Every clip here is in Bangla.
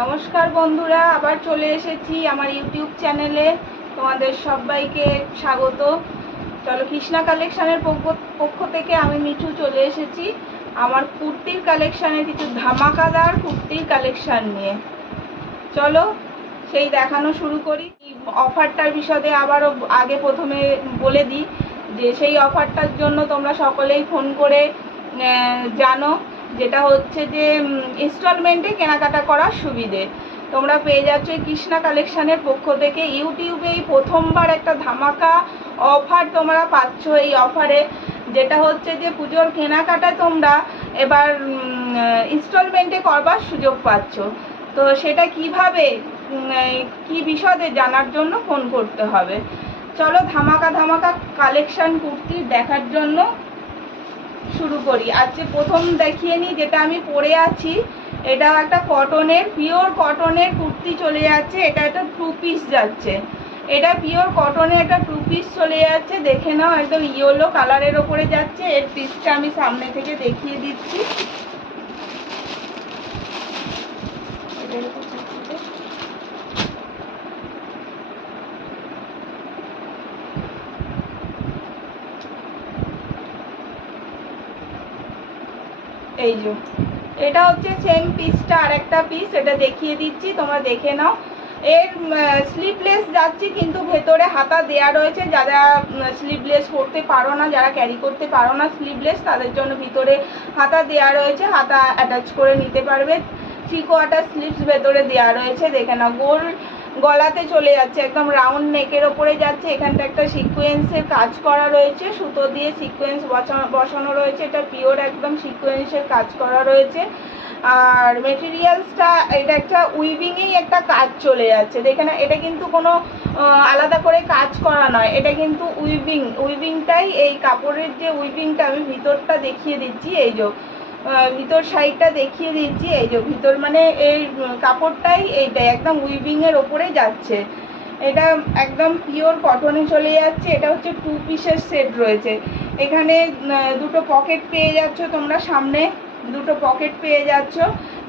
নমস্কার বন্ধুরা, আবার চলে এসেছি আমার ইউটিউব চ্যানেলে। তোমাদের সবাইকে স্বাগত। চলো, কৃষ্ণা কালেকশানের পক্ষ থেকে আমি মিঠু চলে এসেছি আমার কুর্তির কালেকশানের কিছু ধামাকাদার কুর্তির কালেকশান নিয়ে। চলো সেই দেখানো শুরু করি। অফারটার বিষয়ে আবারও আগে প্রথমে বলে দিই যে সেই অফারটার জন্য তোমরা সকলেই ফোন করে জানো, যেটা হচ্ছে যে ইনস্টলমেন্টে কেনাকাটা করার সুবিধে তোমরা পেয়ে যাচ্ছ এই কৃষ্ণা কালেকশানের পক্ষ থেকে। ইউটিউবেই প্রথমবার একটা ধামাকা অফার তোমরা পাচ্ছ। এই অফারে যেটা হচ্ছে যে পুজোর কেনাকাটা তোমরা এবার ইনস্টলমেন্টে করবার সুযোগ পাচ্ছ। তো সেটা কিভাবে, কি বিষয়ে জানার জন্য ফোন করতে হবে। চলো ধামাকা ধামাকা কালেকশান কুর্তির দেখার জন্য শুরু করি। আজকে প্রথম দেখিয়ে নিই যেটা আমি পরে আছি। এটাও একটা কটনের, পিওর কটনের কুর্তি চলে যাচ্ছে। এটা একটা 2 পিস যাচ্ছে। এটা পিওর কটনের একটা 2 পিস চলে যাচ্ছে। দেখে নাও, একদম ইয়েলো কালারের ওপরে যাচ্ছে। এর পিসটা আমি সামনে থেকে দেখিয়ে দিচ্ছি। এই যে এটা হচ্ছে সেম পিসটা, আর একটা পিস এটা দেখিয়ে দিচ্ছি, তোমরা দেখে নাও। এর স্লিভলেস যাচ্ছে, কিন্তু ভেতরে হাতা দেয়া রয়েছে। যারা স্লিভলেস করতে পারো না, যারা ক্যারি করতে পারো না স্লিভলেস, তাদের জন্য ভিতরে হাতা দেয়া রয়েছে, হাতা অ্যাটাচ করে নিতে পারবে। 3 কোয়ার্টার স্লিভস ভেতরে দেওয়া রয়েছে। দেখে নাও, গোল গলাতে চলে যাচ্ছে, একদম রাউন্ড নেকের ওপরে যাচ্ছে। এখানটা একটা সিকোয়েন্সের কাজ করা রয়েছে, সুতো দিয়ে সিকোয়েন্স বসানো রয়েছে। এটা পিওর একদম সিকোয়েন্সের কাজ করা রয়েছে। আর মেটেরিয়ালসটা এটা একটা উইভিংয়েই একটা কাজ চলে যাচ্ছে। দেখে না, এটা কিন্তু কোনো আলাদা করে কাজ করা নয়, এটা কিন্তু উইভিংটাই এই কাপড়ের যে উইভিংটা, আমি ভিতরটা দেখিয়ে দিচ্ছি। এই যে ভিতর সাইডটা দেখিয়ে দিচ্ছি। এই যে ভিতর মানে এই কাপড়টাই এইটাই একদম উইভিংয়ের ওপরে যাচ্ছে। এটা একদম পিওর কটনে চলে যাচ্ছে। এটা হচ্ছে 2 পিসের সেট রয়েছে। এখানে দুটো পকেট পেয়ে যাচ্ছ তোমরা, সামনে দুটো পকেট পেয়ে যাচ্ছ।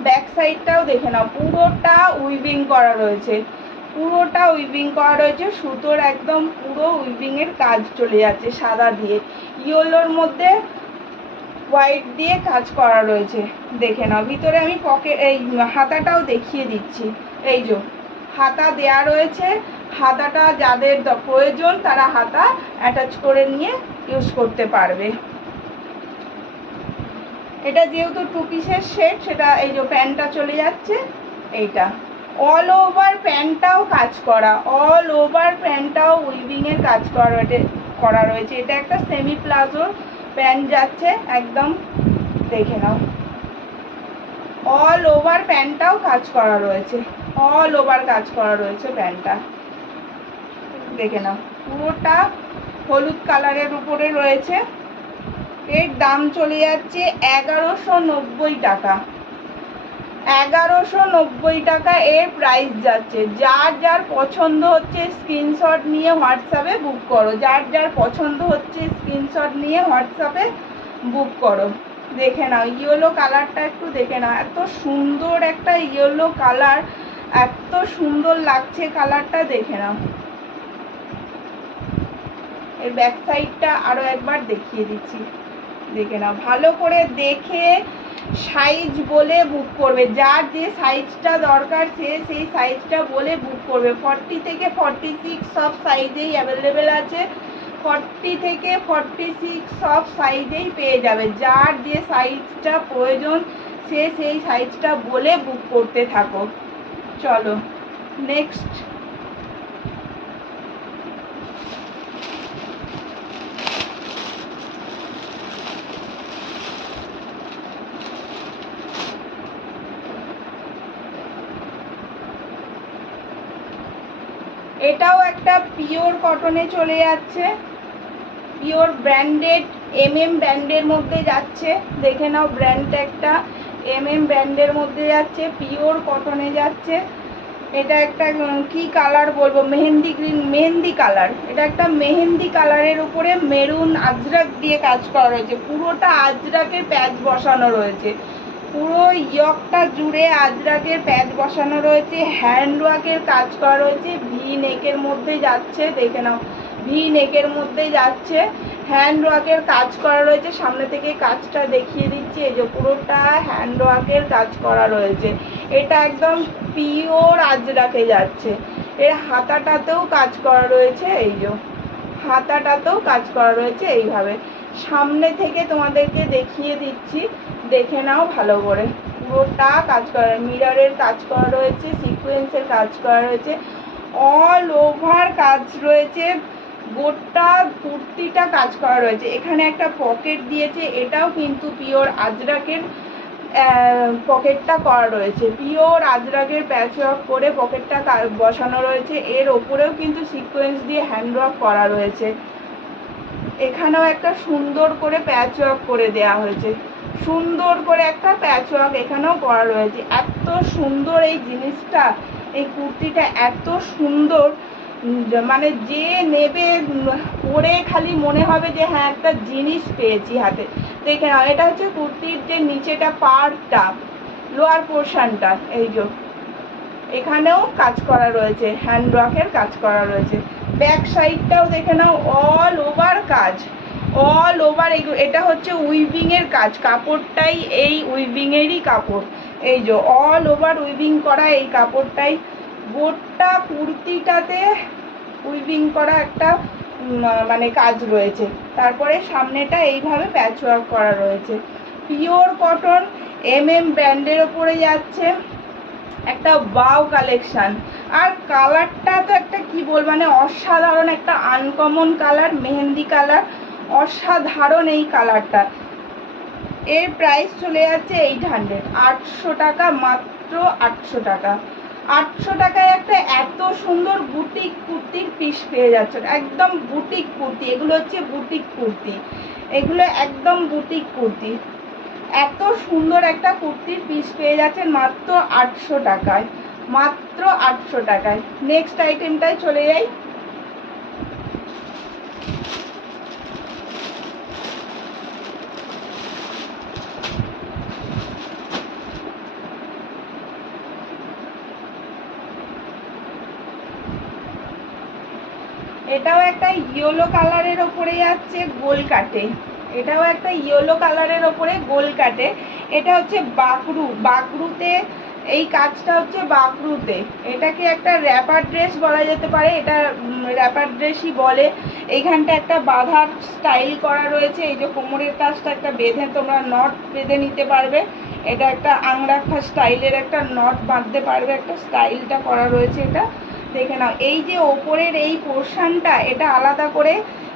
ব্যাক সাইডটাও দেখে নাও, পুরোটা উইভিং করা রয়েছে, পুরোটা উইভিং করা রয়েছে। সুতোর একদম পুরো উইভিংয়ের কাজ চলে যাচ্ছে, সাদা দিয়ে ইয়েলোর মধ্যে হোয়াইট দিয়ে কাজ করা রয়েছে। দেখে নাও, ভিতরে আমি এই হাতাটাও দেখিয়ে দিচ্ছি। এই যে হাতা দেয়া রয়েছে। হাতাটা যাদের প্রয়োজন তারা হাতা অ্যাটাচ করে নিয়ে ইউজ করতে পারবে। এটা যেহেতু 2 পিসের সেট, সেটা এই যে প্যান্টটা চলে যাচ্ছে। এইটা অল ওভার প্যান্টটাও কাজ করা, অল ওভার প্যান্টটাও উইভিংয়ের কাজ করা রয়েছে। এটা একটা সেমি প্লাজো প্যান্ট যাচ্ছে একদম। দেখে নাও, অল ওভার প্যান্টটাও কাজ করা রয়েছে, অল ওভার কাজ করা রয়েছে প্যান্টটা। দেখে নাও, পুরোটা হলুদ কালারের উপরে রয়েছে। এর দাম চলে যাচ্ছে 1190 টাকা। 1190 টাকা এর প্রাইস যাচ্ছে। যার যার পছন্দ হচ্ছে স্ক্রিনশট নিয়ে হোয়াটসঅ্যাপে বুক করো, যার যার পছন্দ হচ্ছে স্ক্রিনশট নিয়ে হোয়াটসঅ্যাপে বুক করো। দেখে নাও, ইয়েলো কালারটা একটু দেখে নাও, এত সুন্দর একটা ইয়েলো কালার, এত সুন্দর লাগছে কালারটা। দেখে নাও, এর ব্যাক সাইডটা আরও একবার দেখিয়ে দিচ্ছি। দেখে নাও, ভালো করে দেখে সাইজ বলে বুক করবে। যার যে সাইজটা দরকার সে সেই সাইজটা বলে বুক করবে। 40 থেকে 46 সব সাইজেই অ্যাভেলেবেল আছে। 40 থেকে 46 সব সাইজেই পেয়ে যাবে। যার যে সাইজটা প্রয়োজন সে সেই সাইজটা বলে বুক করতে থাকো। চলো নেক্সট। এটাও একটা পিওর কটনে চলে যাচ্ছে, পিওর ব্র্যান্ডেড ব্র্যান্ডের মধ্যে যাচ্ছে। দেখে নাও, ব্র্যান্ড একটা ব্র্যান্ডের মধ্যে যাচ্ছে, পিওর কটনে যাচ্ছে। এটা একটা কি কালার বলবো, মেহেন্দি গ্রিন, মেহেন্দি কালার। এটা একটা মেহেন্দি কালারের উপরে মেরুন আজরাক দিয়ে কাজ করা রয়েছে। পুরোটা আজরাকের প্যাচ বসানো রয়েছে, পুরো ইয়কটা জুড়ে আজরাকের প্যাচ বসানো রয়েছে, হ্যান্ড ওয়ার্কের কাজ করা রয়েছে, ভি নেকের মধ্যে যাচ্ছে, দেখে নাও ভি নেকের মধ্যে যাচ্ছে, হ্যান্ড ওয়ার্কের কাজ করা রয়েছে। সামনে থেকে কাজটা দেখিয়ে দিচ্ছি, এই যে পুরোটা হ্যান্ড ওয়ার্কের কাজ করা রয়েছে। এটা একদম পিওর আজরাকে যাচ্ছে। এর হাতাটাতেও কাজ করা রয়েছে, এই যে হাতাটাতেও কাজ করা রয়েছে এইভাবে। সামনে থেকে তোমাদেরকে দেখিয়ে দিচ্ছি, দেখে নাও ভালো করে। পুরোটা কাজ করা, মিররের কাজ করা রয়েছে, সিকোয়েন্সের কাজ করা রয়েছে, অল ওভার কাজ রয়েছে, গোটা কুর্তিটা কাজ করা রয়েছে। এখানে একটা পকেট দিয়েছে, এটাও কিন্তু পিওর আজরাকের পকেটটা করা রয়েছে, পিওর আজরাকের প্যাচ ওয়ার্ক করে পকেটটা বসানো রয়েছে। এর ওপরেও কিন্তু সিকোয়েন্স দিয়ে হ্যান্ড ওয়ার্ক করা রয়েছে। এখানেও একটা সুন্দর করে প্যাচ ওয়ার্ক করে দেওয়া হয়েছে, সুন্দর করে একটা প্যাচ ওয়ার্ক এখানেও করা রয়েছে। এত সুন্দর এই জিনিসটা, এই কুর্তিটা এত সুন্দর, মানে যে নেবে পরে খালি মনে হবে যে হ্যাঁ একটা জিনিস পেয়েছি হাতে। দেখে নাও, এটা হচ্ছে কুর্তির যে নিচেটা পার্টটা, লোয়ার পোর্শনটা, এই যে এখানেও কাজ করা রয়েছে, হ্যান্ড ওয়ার্কের কাজ করা রয়েছে। ব্যাক সাইডটাও দেখে নাও, অল ওভার কাজ, অল ওভার। এটা হচ্ছে উইভিংয়ের কাজ, কাপড়টাই এই উইভিংয়েরই কাপড়, এই যে অল ওভার উইভিং করা এই কাপড়টাই। গোটা কুর্তিটাতে উইভিং করা একটা মানে কাজ রয়েছে। তারপরে সামনেটা এইভাবে প্যাচ ওয়ার্ক করা রয়েছে। পিওর কটন ব্র্যান্ডের ওপরে যাচ্ছে, একটা বাও কালেকশান। আর কালারটা তো একটা কি বল, মানে অসাধারণ একটা আনকমন কালার, মেহেন্দি কালার, অসাধারণ এই কালারটা। এর প্রাইস চলে যাচ্ছে 800, 800 টাকা, মাত্র 800 টাকা। 800 টাকায় একটা এত সুন্দর বুটিক কুর্তির পিস পেয়ে যাচ্ছে, একদম বুটিক কুর্তি। এগুলো হচ্ছে বুটিক কুর্তি, এগুলো একদম বুটিক কুর্তি। এত সুন্দর একটা কুর্তির পিস পেয়ে যাচ্ছেন মাত্র 800 টাকায়, মাত্র 800 টাকায়। নেক্সট আইটেমটায় চলে যাই। এটাও একটা ইয়েলো কালারের ওপরে যাচ্ছে গোল কাটে, এটাও একটা ইয়েলো কালারের ওপরে গোল কাটে। এটা হচ্ছে বাকরু, বাকরুতে এই কাজটা হচ্ছে বাকরুতে। এটাকে একটা র্যাপার ড্রেস বলা যেতে পারে, এটা র্যাপার ড্রেসই বলে। এইখানটা একটা বাঁধার স্টাইল করা রয়েছে, এই যে কোমরের কাজটা একটা বেঁধে তোমরা নট বেঁধে নিতে পারবে। এটা একটা আংরাখা স্টাইলের একটা নট বাঁধতে পারবে, একটা স্টাইলটা করা রয়েছে। এটা দেখে নাও, এই যে ওপরের এই পোর্শনটা, এটা আলাদা করে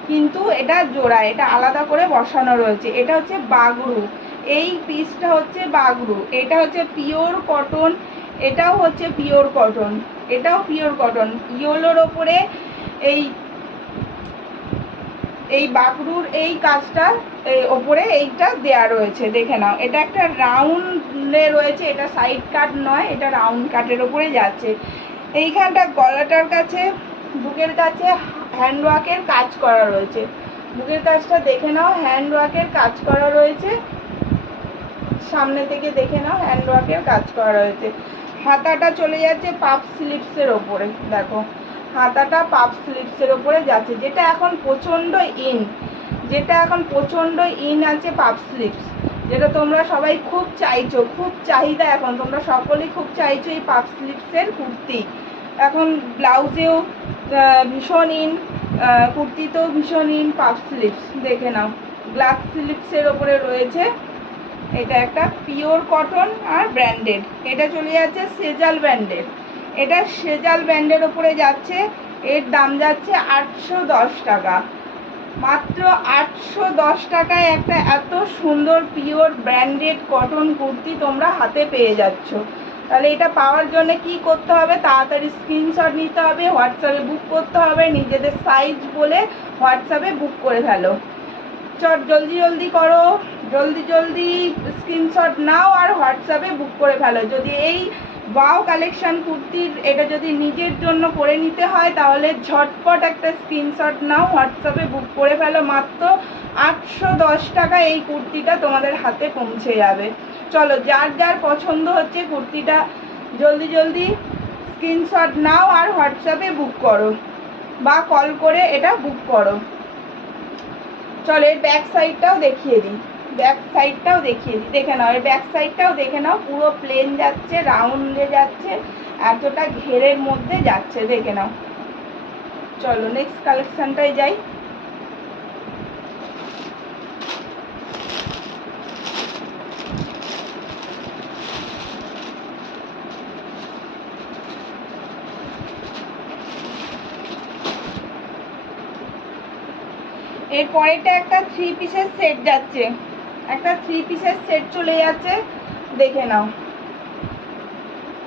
কিন্তু এটা জোড়া, এটা আলাদা করে বসানো রয়েছে। এটা হচ্ছে বাগরু, এই পিসটা হচ্ছে বাগরু। এটা হচ্ছে পিওর কটন, এটাও হচ্ছে পিওর কটন, এটাও পিওর কটন। ইয়েলোর ওপরে এই বাগরুর এই কাজটা ওপরে এইটা দেয়া রয়েছে, দেখে নাও। এটা একটা রাউন্ডে রয়েছে, এটা সাইড কাট নয়, এটা রাউন্ড কাটের ওপরে যাচ্ছে। এইখানটা গলাটার কাছে, বুকের কাছে হ্যান্ডওয়ার্কের কাজ করা রয়েছে। বুকের কাজটা দেখে নাও, হ্যান্ডওয়ার্কের কাজ করা রয়েছে। সামনে থেকে দেখে নাও, হ্যান্ডওয়ার্কের কাজ করা রয়েছে। হাতাটা চলে যাচ্ছে পাফ স্লিভসের ওপরে, দেখো হাতাটা পাফ স্লিভসের ওপরে যাচ্ছে, যেটা এখন প্রচণ্ড ইন, যেটা এখন প্রচণ্ড ইন আছে পাফ স্লিভস, যেটা তোমরা সবাই খুব চাইছো, খুব চাহিদা এখন, তোমরা সকলেই খুব চাইছো এই পাফ স্লিভসের কুর্তি। এখন ব্লাউজেও ভীষণ ইন, কুর্তিতেও ভীষণ ইন পাফ স্লিভস। দেখে নাও, গ্লাস স্লিভসের ওপরে রয়েছে। এটা একটা পিওর কটন আর ব্র্যান্ডেড। এটা চলে যাচ্ছে সেজাল ব্র্যান্ডের, এটা সেজাল ব্র্যান্ডের ওপরে যাচ্ছে। এর দাম যাচ্ছে 810 টাকা, মাত্র 810 টাকায় একটা এত সুন্দর পিওর ব্র্যান্ডেড কটন কুর্তি তোমরা হাতে পেয়ে যাচ্ছ। তাহলে এটা পাওয়ার জন্য কি করতে হবে, তাড়াতাড়ি স্ক্রিনশট নিতে হবে, হোয়াটসঅ্যাপে বুক করতে হবে, নিজেদের সাইজ বলে হোয়াটসঅ্যাপে বুক করে ফেলো। চট জলদি জলদি করো, জলদি জলদি স্ক্রিনশট নাও আর হোয়াটসঅ্যাপে বুক করে ফেলো। যদি এই ওয়াও কালেকশন কুর্তির এটা যদি নিজের জন্য করে নিতে হয়, তাহলে ঝটপট একটা স্ক্রিনশট নাও, হোয়াটসঅ্যাপে বুক করে ফেলো। মাত্র 810 টাকা এই কুর্তিটা তোমাদের হাতে পৌঁছে যাবে। চলো, যার যার পছন্দ হচ্ছে কুর্তিটা জলদি জলদি স্ক্রিনশট নাও আর হোয়াটসঅ্যাপে বুক করো বা কল করে এটা বুক করো। চলো এর ব্যাক সাইডটাও দেখিয়ে দিই, দেখে নাও, এর ব্যাক সাইডটাও দেখে নাও। পুরো প্লেন যাচ্ছে, রাউন্ডে যাচ্ছে, এতটা ঘেরের মধ্যে যাচ্ছে, দেখে নাও। চলো নেক্সট কালেকশনটায় যাই। এর পরেরটা একটা 3 পিসের সেট যাচ্ছে, একটা 3 পিসের সেট চলে যাচ্ছে, দেখে নাও।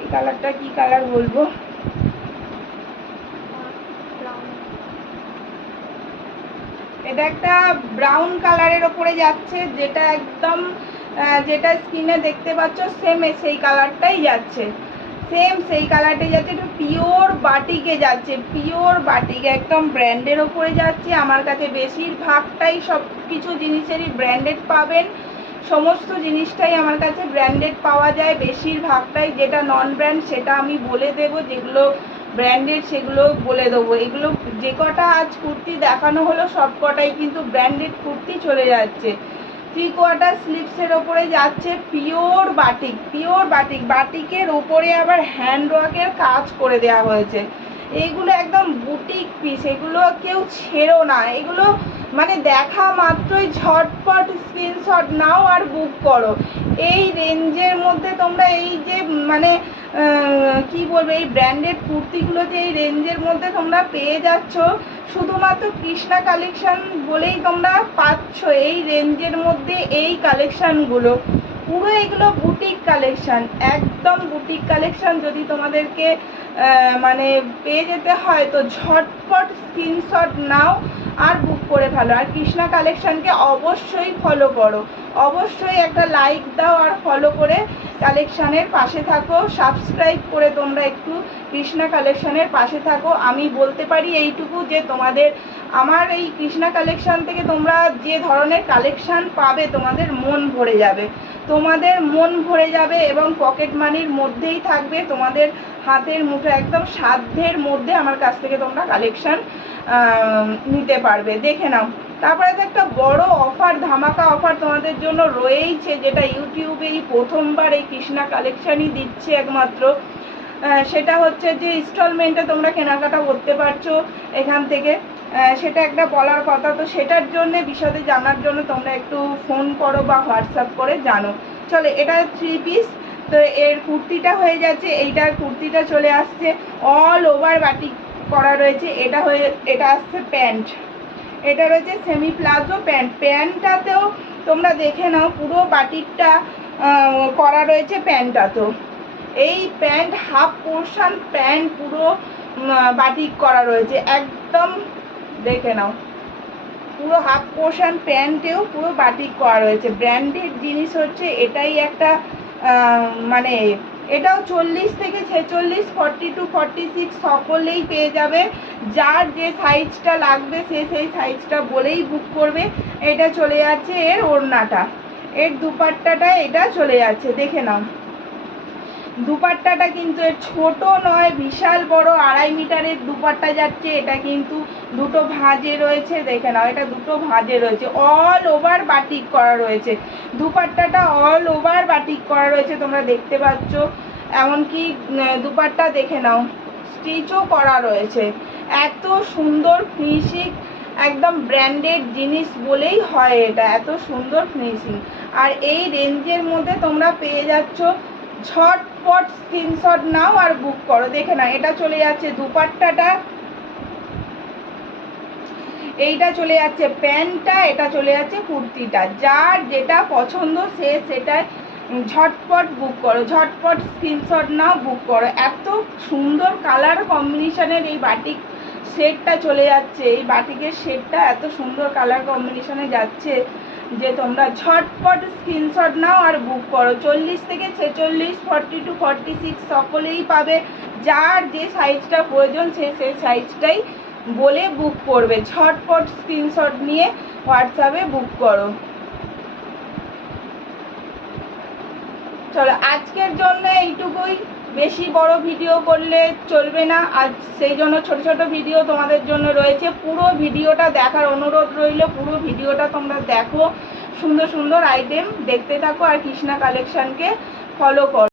এই কালারটা কি কালার বলবো, এটা একটা ব্রাউন কালারের ওপরে যাচ্ছে, যেটা একদম যেটা স্ক্রিনে দেখতে পাচ্ছ সেম সেই কালারটাই যাচ্ছে, সেম সেই কালারটাই যাচ্ছে। একটু পিওর বাটিকে যাচ্ছে, পিওর বাটিকে একদম ব্র্যান্ডের ওপরে যাচ্ছে। আমার কাছে বেশিরভাগটাই সব কিছু জিনিসেরই ব্র্যান্ডেড পাবেন, সমস্ত জিনিসটাই আমার কাছে ব্র্যান্ডেড পাওয়া যায় বেশিরভাগটাই। যেটা নন ব্র্যান্ড সেটা আমি বলে দেবো, যেগুলো ব্র্যান্ডেড সেগুলো বলে দেবো। এগুলো যে কটা আজ কুর্তি দেখানো হলো সব কটাই কিন্তু ব্র্যান্ডেড কুর্তি চলে যাচ্ছে। 3 কোয়ার্টার স্লিভসের ওপরে যাচ্ছে, পিওর বাটিক, পিওর বাটিক, বাটিকের ওপরে আবার হ্যান্ড ওয়ার্কের কাজ করে দেওয়া হয়েছে। এইগুলো একদম বুটিক পিস, এগুলো কেউ ছেড়ো না, এগুলো মানে দেখা মাত্রই ঝটপট স্ক্রিনশট নাও আর বুক করো। এই রেঞ্জের মধ্যে তোমরা এই যে মানে কি বলবো, এই ব্র্যান্ডেড কুর্তিগুলো যে এই রেঞ্জের মধ্যে তোমরা পেয়ে যাচ্ছ, শুধুমাত্র কৃষ্ণা কালেকশন বলেই তোমরা পাচ্ছ এই রেঞ্জের মধ্যে এই কালেকশানগুলো। পুরো এগুলো বুটিক কালেকশান, একদম বুটিক কালেকশান। যদি তোমাদেরকে মানে পেয়ে যেতে হয় তো ঝটপট স্ক্রিনশট নাও আর বুক করে ফেলো। আর কৃষ্ণা কালেকশানকে অবশ্যই ফলো করো, অবশ্যই একটা লাইক দাও আর ফলো করে কালেকশানের পাশে থাকো। সাবস্ক্রাইব করে তোমরা একটু কৃষ্ণা কালেকশানের পাশে থাকো। আমি বলতে পারি এইটুকু যে তোমাদের আমার এই কৃষ্ণা কালেকশান থেকে তোমরা যে ধরনের কালেকশান পাবে তোমাদের মন ভরে যাবে, তোমাদের মন ভরে যাবে এবং পকেট মানির মধ্যেই থাকবে, তোমাদের হাতের মুঠো একদম সাধ্যের মধ্যে আমার কাছ থেকে তোমরা কালেকশান নিতে পারবে। দেখে নাও। তারপরে তো একটা বড় অফার, ধামাকা অফার তোমাদের জন্য রয়েইছে, যেটা ইউটিউবে এই প্রথমবার এই কৃষ্ণা কালেকশানই দিচ্ছে একমাত্র। সেটা হচ্ছে যে ইনস্টলমেন্টে তোমরা কেনাকাটা করতে পারছো এখান থেকে, সেটা একটা বলার কথা। তো সেটার জন্যে বিশদে জানার জন্য তোমরা একটু ফোন করো বা হোয়াটসঅ্যাপ করে জানো। চলো এটা 3 পিস, তো এর কুর্তিটা হয়ে যাচ্ছে, এইটার কুর্তিটা চলে আসছে অল ওভার বাটিক করা রয়েছে। এটা আসছে প্যান্ট, এটা রয়েছে সেমি প্লাজো প্যান্ট। প্যান্টটাতেও তোমরা দেখে নাও পুরো বাটিকটা করা রয়েছে প্যান্টটাতেও। এই প্যান্ট হাফ পোর্শন প্যান্ট পুরো বাটিক করা রয়েছে, একদম দেখে নাও। পুরো হাফ পোর্শন প্যান্টেও পুরো বাটিক করা রয়েছে। ব্র্যান্ডেড জিনিস হচ্ছে এটাই একটা মানে এটাও 40 থেকে 46, 40 to 46 সকলেই পেয়ে যাবে। যার যে সাইজটা লাগবে সে সেই সাইজটা বলেই বুক করবে। এটা চলে যাচ্ছে এর ওড়নাটা, এর দুপাট্টাটা এটা চলে যাচ্ছে, দেখে নাও। দুপাট্টাটা কিন্তু এর ছোট নয়, বিশাল বড় 2.5 মিটারের দুপাট্টা যাচ্ছে। এটা কিন্তু দুটো ভাঁজে রয়েছে, দেখে নাও, এটা দুটো ভাঁজে রয়েছে, অল ওভার বাটিক করা রয়েছে। দুপাট্টাটা অল ওভার বাটিক করা রয়েছে, তোমরা দেখতে পাচ্ছ। এমনকি দুপাট্টা দেখে নাও স্টিচও করা রয়েছে। এত সুন্দর ফিনিশিং, একদম ব্র্যান্ডেড জিনিস বলেই হয় এটা, এত সুন্দর ফিনিশিং। আর এই রেঞ্জের মধ্যে তোমরা পেয়ে যাচ্ছ, ঝটপট স্ক্রিনশট নাও আর বুক করো। দেখে না, এটা চলে যাচ্ছে দুপাট্টাটা, এইটা চলে যাচ্ছে প্যান্টটা, এটা চলে যাচ্ছে কুর্তিটা। যার যেটা পছন্দ সে সেটা ঝটপট বুক করো, ঝটপট স্ক্রিনশট নাও, বুক করো। এত সুন্দর কালার কম্বিনেশনের এই বাটিক সেটটা চলে যাচ্ছে, এই বাটিকের সেটটা এত সুন্দর কালার কম্বিনেশনে যাচ্ছে যে তোমরা ঝটপট স্ক্রিনশট নাও আর বুক করো। 40 থেকে 46, 40 to 46 সকলেই পাবে। যার যে সাইজটা প্রয়োজন সে সেই সাইজটাই বলে বুক করবে। ঝটপট স্ক্রিনশট নিয়ে হোয়াটসঅ্যাপে বুক করো। চলো আজকের জন্য এইটুকুই, বেশি বড় ভিডিও করলে চলবে না, আজ সেই জন্য ছোট ছোট ভিডিও তোমাদের জন্য রয়েছে। পুরো ভিডিওটা দেখার অনুরোধ রইল, পুরো ভিডিওটা তোমরা দেখো, সুন্দর সুন্দর আইটেম দেখতে থাকো আর কৃষ্ণা কালেকশনকে ফলো করো।